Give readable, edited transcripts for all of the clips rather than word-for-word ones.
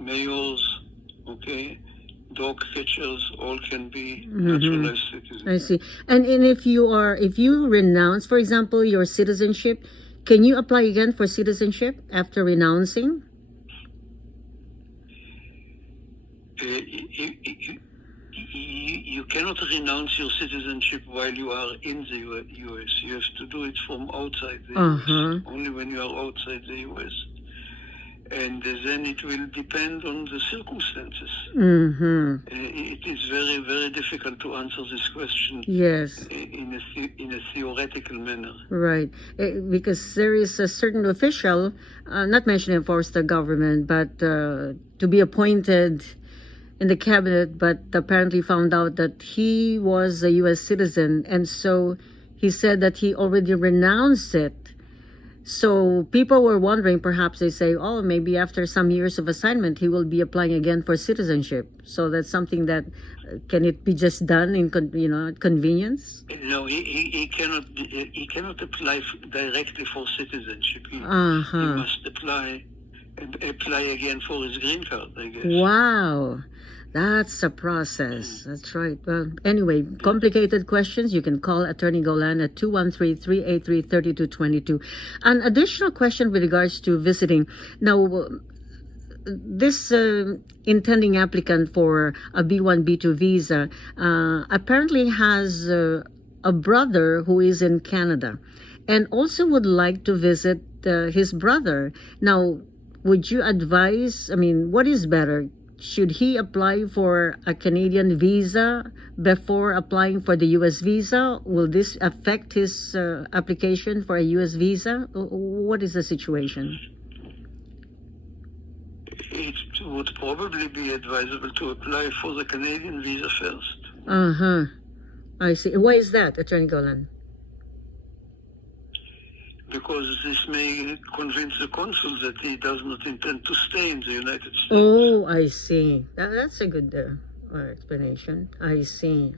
mayors, okay, dog catchers, all can be naturalized citizens. I see. And if you renounce, for example, your citizenship, can you apply again for citizenship after renouncing? You cannot renounce your citizenship while you are in the U.S. You have to do it from outside the U.S. Only when you are outside the U.S. And then it will depend on the circumstances. It is very, very difficult to answer this question. Yes. In a theoretical manner. Right. Because there is a certain official, not mentioning, of course, the government, but to be appointed in the cabinet, but apparently found out that he was a U.S. citizen, and so he said that he already renounced it. So people were wondering, perhaps they say, oh, maybe after some years of assignment, he will be applying again for citizenship. So that's something that, can it be just done in, convenience? No, he cannot apply directly for citizenship. He must apply again for his green card, I guess. Wow. That's a process. That's right. Well, anyway, complicated questions, you can call Attorney Golan at 213-383-3222. An additional question with regards to visiting. Now, this intending applicant for a B1, B2 visa apparently has a brother who is in Canada and also would like to visit his brother. Now, would you advise, what is better? Should he apply for a Canadian visa before applying for the U.S. visa? Will this affect his application for a U.S. visa? What is the situation? It would probably be advisable to apply for the Canadian visa first. I see. Why is that, Attorney Golan? Because this may convince the consul that he does not intend to stay in the United States. Oh, I see. That's a good explanation. I see.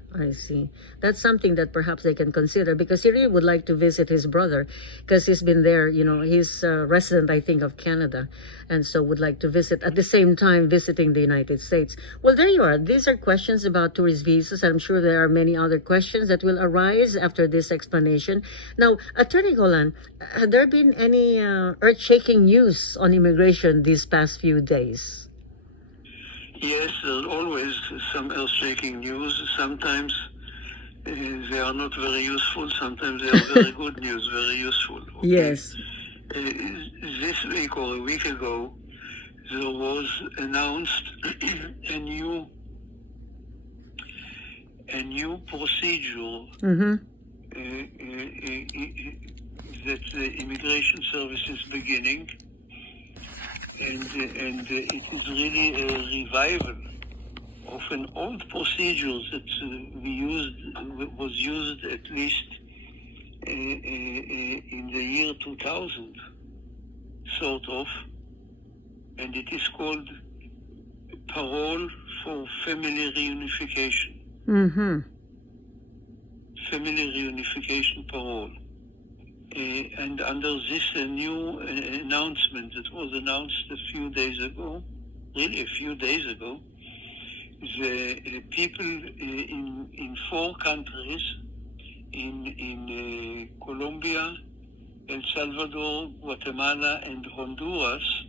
That's something that perhaps they can consider, because he really would like to visit his brother, because he's been there, he's a resident, I think, of Canada, and so would like to visit at the same time visiting the United States. Well, there you are. These are questions about tourist visas. I'm sure there are many other questions that will arise after this explanation. Now, Attorney Golan, have there been any earth-shaking news on immigration these past few days? Yes, there's always some earth-shaking news. Sometimes they are not very useful. Sometimes they are very good news, very useful. Okay? Yes. This week or a week ago, there was announced a new procedure that the Immigration Service is beginning. And it is really a revival of an old procedure that was used at least in the year 2000, sort of, and it is called parole for family reunification. Family reunification parole. And under this new announcement that was announced a few days ago, the people in 4 countries, in Colombia, El Salvador, Guatemala, and Honduras,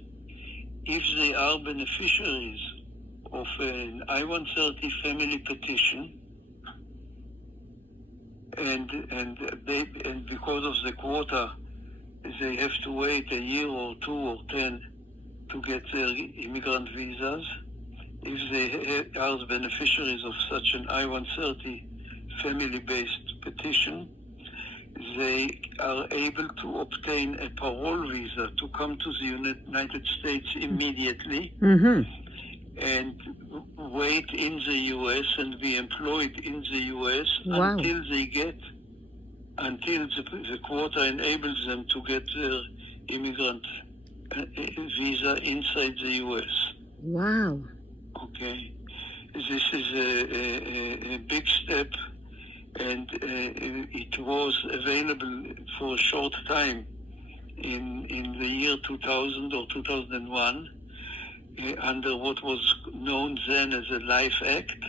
if they are beneficiaries of an I-130 family petition, and because of the quota, they have to wait a year or 2 or 10 to get their immigrant visas. If they are the beneficiaries of such an I-130 family-based petition, they are able to obtain a parole visa to come to the United States immediately and wait in the U.S. and be employed in the U.S. until the quota enables them to get their immigrant visa inside the U.S. Wow. Okay. This is a big step, and it was available for a short time in the year 2000 or 2001. under what was known then as a Life Act,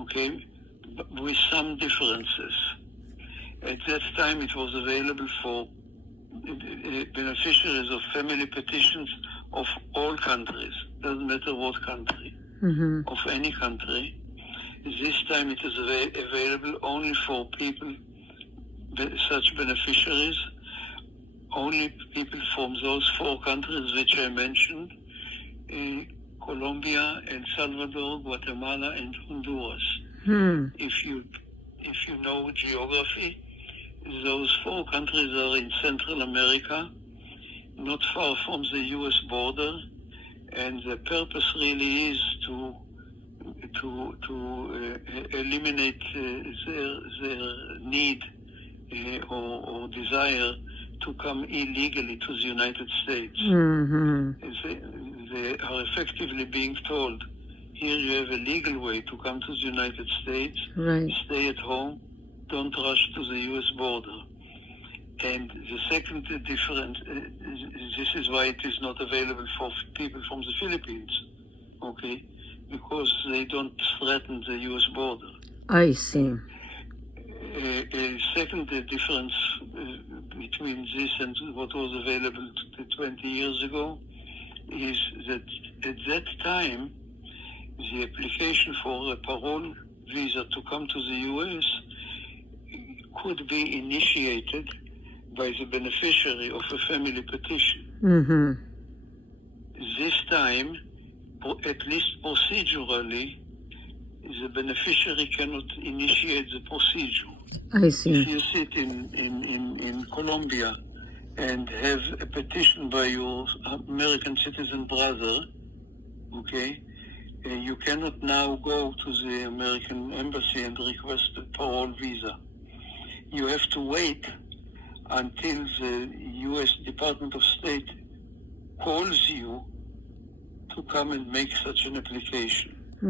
okay, but with some differences. At that time, it was available for beneficiaries of family petitions of all countries, doesn't matter what country, of any country. This time it is available only for people, such beneficiaries, only people from those 4 countries which I mentioned, Colombia, El Salvador, Guatemala, and Honduras. If you know geography, those 4 countries are in Central America, not far from the U.S. border, and the purpose really is to eliminate their need or desire to come illegally to the United States. They are effectively being told, here you have a legal way to come to the United States, stay at home, don't rush to the U.S. border. And the second difference, this is why it is not available for people from the Philippines, okay? Because they don't threaten the U.S. border. I see. A second difference between this and what was available 20 years ago is that at that time, the application for a parole visa to come to the U.S. could be initiated by the beneficiary of a family petition. This time, at least procedurally, the beneficiary cannot initiate the procedure. I see. If you sit in Colombia and have a petition by your American citizen brother, okay, you cannot now go to the American embassy and request a parole visa. You have to wait until the U.S. Department of State calls you to come and make such an application.